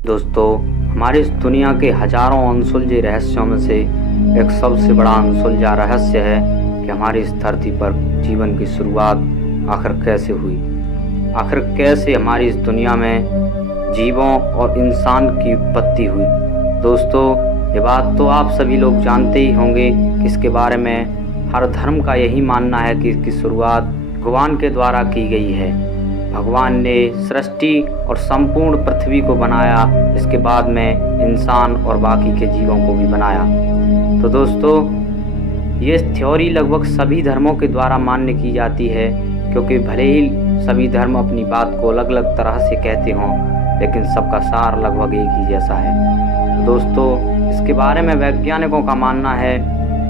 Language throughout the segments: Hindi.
दोस्तों, हमारी इस दुनिया के हजारों अनसुलझे रहस्यों में से एक सबसे बड़ा अनसुलझा रहस्य है कि हमारी इस धरती पर जीवन की शुरुआत आखिर कैसे हुई। आखिर कैसे हमारी इस दुनिया में जीवों और इंसान की उत्पत्ति हुई। दोस्तों, ये बात तो आप सभी लोग जानते ही होंगे कि इसके बारे में हर धर्म का यही मानना है कि इसकी शुरुआत भगवान के द्वारा की गई है। भगवान ने सृष्टि और संपूर्ण पृथ्वी को बनाया, इसके बाद में इंसान और बाकी के जीवों को भी बनाया। तो दोस्तों, ये थ्योरी लगभग सभी धर्मों के द्वारा मान्य की जाती है, क्योंकि भले ही सभी धर्म अपनी बात को अलग अलग तरह से कहते हों, लेकिन सबका सार लगभग एक ही जैसा है। तो दोस्तों, इसके बारे में वैज्ञानिकों का मानना है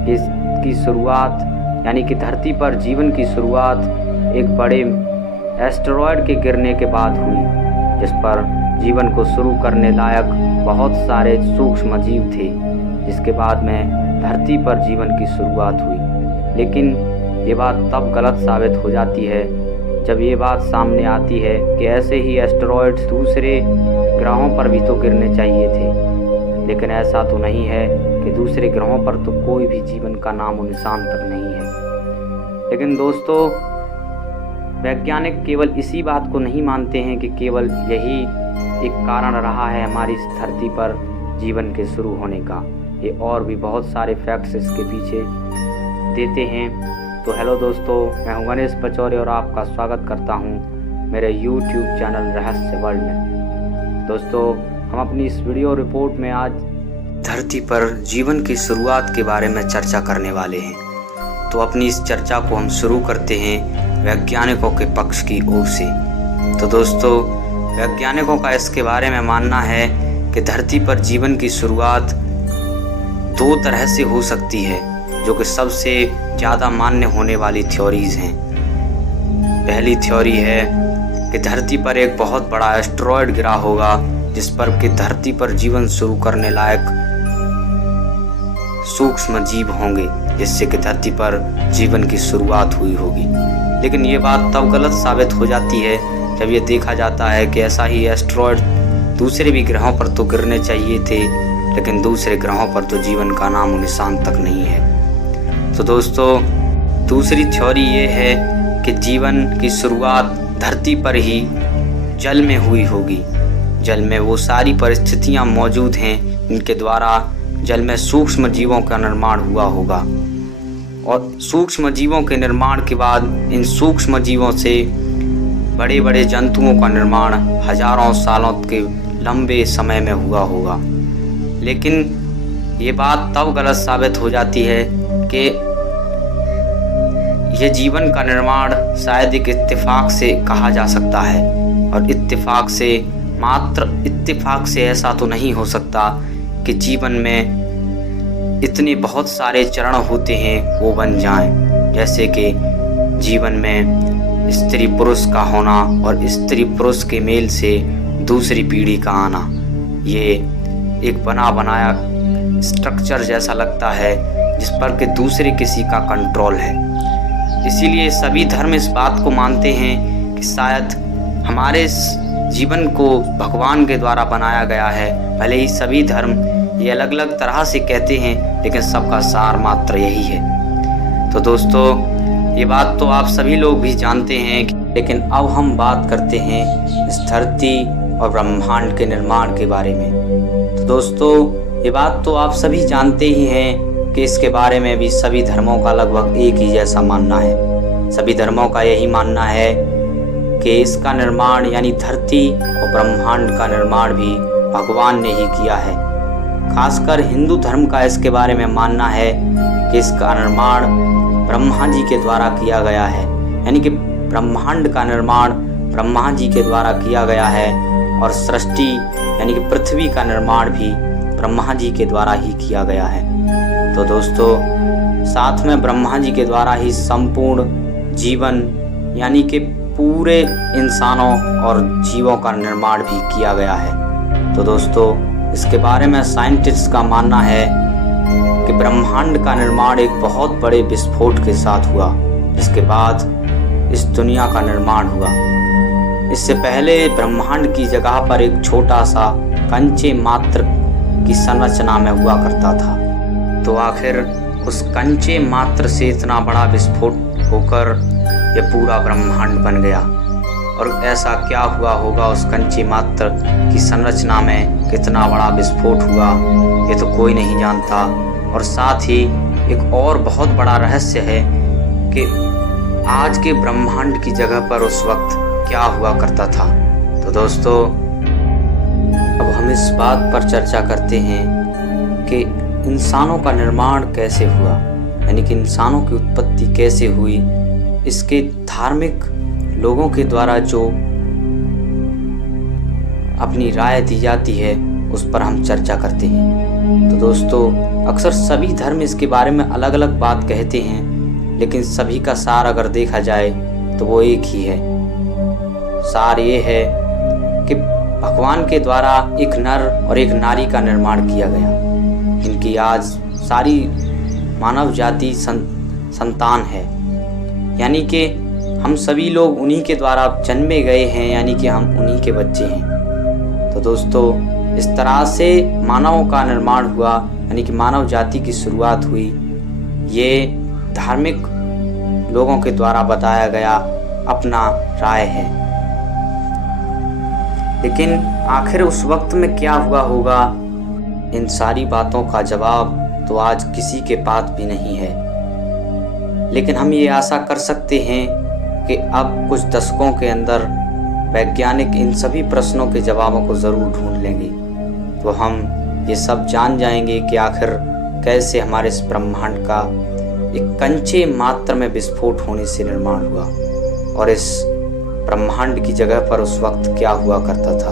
कि इसकी शुरुआत यानी कि धरती पर जीवन की शुरुआत एक बड़े एस्टेरॉयड के गिरने के बाद हुई, जिस पर जीवन को शुरू करने लायक बहुत सारे सूक्ष्म जीव थे, जिसके बाद में धरती पर जीवन की शुरुआत हुई। लेकिन ये बात तब गलत साबित हो जाती है जब ये बात सामने आती है कि ऐसे ही एस्टेरॉयड्स दूसरे ग्रहों पर भी तो गिरने चाहिए थे, लेकिन ऐसा तो नहीं है कि दूसरे ग्रहों पर तो कोई भी जीवन का नामो निशान तक नहीं है। लेकिन दोस्तों, वैज्ञानिक केवल इसी बात को नहीं मानते हैं कि केवल यही एक कारण रहा है हमारी इस धरती पर जीवन के शुरू होने का। ये और भी बहुत सारे फैक्ट्स इसके पीछे देते हैं। तो हेलो दोस्तों, मैं हूं गणेश पचौरे और आपका स्वागत करता हूं मेरे YouTube चैनल रहस्य वर्ल्ड में। दोस्तों, हम अपनी इस वीडियो रिपोर्ट में आज धरती पर जीवन की शुरुआत के बारे में चर्चा करने वाले हैं। तो अपनी इस चर्चा को हम शुरू करते हैं वैज्ञानिकों के पक्ष की ओर से। तो दोस्तों, वैज्ञानिकों का इसके बारे में मानना है कि धरती पर जीवन की शुरुआत दो तरह से हो सकती है, जो कि सबसे ज़्यादा मान्य होने वाली थ्योरीज हैं। पहली थ्योरी है कि धरती पर एक बहुत बड़ा एस्टेरॉयड गिरा होगा, जिस पर कि धरती पर जीवन शुरू करने लायक सूक्ष्म जीव होंगे, जिससे कि धरती पर जीवन की शुरुआत हुई होगी। लेकिन ये बात तब गलत साबित हो जाती है जब ये देखा जाता है कि ऐसा ही एस्टेरॉयड दूसरे भी ग्रहों पर तो गिरने चाहिए थे, लेकिन दूसरे ग्रहों पर तो जीवन का नामो निशान तक नहीं है। तो दोस्तों, दूसरी थ्योरी ये है कि जीवन की शुरुआत धरती पर ही जल में हुई होगी। जल में वो सारी परिस्थितियाँ मौजूद हैं इनके द्वारा जल में सूक्ष्म जीवों का निर्माण हुआ होगा, और सूक्ष्म जीवों के निर्माण के बाद इन सूक्ष्म जीवों से बड़े बड़े जंतुओं का निर्माण हजारों सालों के लंबे समय में हुआ होगा। लेकिन ये बात तब गलत साबित हो जाती है कि यह जीवन का निर्माण शायद एक इत्तेफाक से कहा जा सकता है, और इत्तेफाक से मात्र इत्तेफाक से ऐसा तो नहीं हो सकता कि जीवन में इतने बहुत सारे चरण होते हैं वो बन जाएं। जैसे कि जीवन में स्त्री पुरुष का होना और स्त्री पुरुष के मेल से दूसरी पीढ़ी का आना, ये एक बना बनाया स्ट्रक्चर जैसा लगता है जिस पर कि दूसरे किसी का कंट्रोल है। इसीलिए सभी धर्म इस बात को मानते हैं कि शायद हमारे जीवन को भगवान के द्वारा बनाया गया है। भले ही सभी धर्म ये अलग अलग तरह से कहते हैं, लेकिन सबका सार मात्र यही है। तो दोस्तों, ये बात तो आप सभी लोग भी जानते हैं, लेकिन अब हम बात करते हैं इस धरती और ब्रह्मांड के निर्माण के बारे में। तो दोस्तों, ये बात तो आप सभी जानते ही हैं कि इसके बारे में भी सभी धर्मों का लगभग एक ही जैसा मानना है। सभी धर्मों का यही मानना है कि इसका निर्माण यानी धरती और ब्रह्मांड का निर्माण भी भगवान ने ही किया है। खासकर हिंदू धर्म का इसके बारे में मानना है कि इसका निर्माण ब्रह्मा जी के द्वारा किया गया है, यानी कि ब्रह्मांड का निर्माण ब्रह्मा जी के द्वारा किया गया है, और सृष्टि यानी कि पृथ्वी का निर्माण भी ब्रह्मा जी के द्वारा ही किया गया है। तो दोस्तों, साथ में ब्रह्मा जी के द्वारा ही संपूर्ण जीवन यानी कि पूरे इंसानों और जीवों का निर्माण भी किया गया है। तो दोस्तों, इसके बारे में साइंटिस्ट का मानना है कि ब्रह्मांड का निर्माण एक बहुत बड़े विस्फोट के साथ हुआ, जिसके बाद इस दुनिया का निर्माण हुआ। इससे पहले ब्रह्मांड की जगह पर एक छोटा सा कंचे मात्र की संरचना में हुआ करता था। तो आखिर उस कंचे मात्र से इतना बड़ा विस्फोट होकर यह पूरा ब्रह्मांड बन गया। और ऐसा क्या हुआ होगा उस कंचे मात्र की संरचना में, कितना बड़ा विस्फोट हुआ, ये तो कोई नहीं जानता। और साथ ही एक और बहुत बड़ा रहस्य है कि आज के ब्रह्मांड की जगह पर उस वक्त क्या हुआ करता था। तो दोस्तों, अब हम इस बात पर चर्चा करते हैं कि इंसानों का निर्माण कैसे हुआ, यानी कि इंसानों की उत्पत्ति कैसे हुई। इसके धार्मिक लोगों के द्वारा जो अपनी राय दी जाती है उस पर हम चर्चा करते हैं। तो दोस्तों, अक्सर सभी धर्म इसके बारे में अलग अलग बात कहते हैं, लेकिन सभी का सार अगर देखा जाए तो वो एक ही है। सार ये है कि भगवान के द्वारा एक नर और एक नारी का निर्माण किया गया। इनकी आज सारी मानव जाति संतान है, यानी कि हम सभी लोग उन्हीं के द्वारा जन्मे गए हैं, यानी कि हम उन्हीं के बच्चे हैं। तो दोस्तों, इस तरह से मानवों का निर्माण हुआ, यानी कि मानव जाति की शुरुआत हुई। ये धार्मिक लोगों के द्वारा बताया गया अपना राय है। लेकिन आखिर उस वक्त में क्या हुआ होगा, इन सारी बातों का जवाब तो आज किसी के पास भी नहीं है। लेकिन हम ये आशा कर सकते हैं कि अब कुछ दशकों के अंदर वैज्ञानिक इन सभी प्रश्नों के जवाबों को ज़रूर ढूंढ लेंगे। तो हम ये सब जान जाएंगे कि आखिर कैसे हमारे इस ब्रह्मांड का एक कंचे मात्र में विस्फोट होने से निर्माण हुआ और इस ब्रह्मांड की जगह पर उस वक्त क्या हुआ करता था।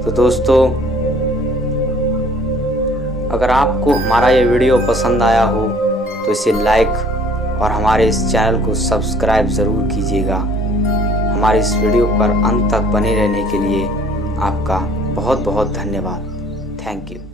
तो दोस्तों, अगर आपको हमारा ये वीडियो पसंद आया हो तो इसे लाइक और हमारे इस चैनल को सब्सक्राइब ज़रूर कीजिएगा। हमारे इस वीडियो पर अंत तक बने रहने के लिए आपका बहुत बहुत धन्यवाद। Thank you.